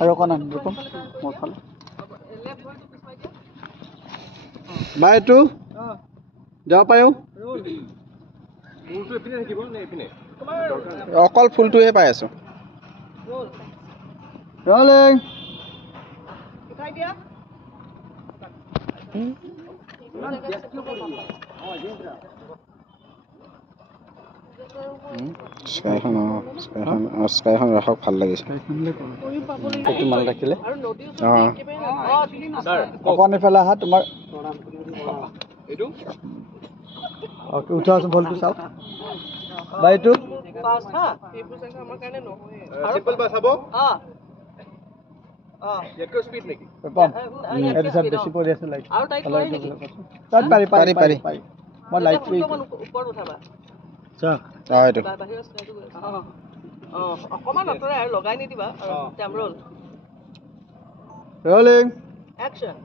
আৰু অকণ আনিব মোৰ ফালে বা এইটো যাব পাৰোঁ অকল ফুলটোহে পাই আছোঁ ৰলিং স্কাইখন ৰাখক ভাল লাগিছে এইটো মাল ৰাখিলে অঁ অকণ ইফালে আহা তোমাৰ উঠাচোন ভলটো চাওক বা এইটো বেছি পৰি আছে লাইট পাৰি পাৰি পাৰি মই লাইটটো এইটো অকমান আঁতৰাই আৰু লগাই নিদিবা ৰলিং একচন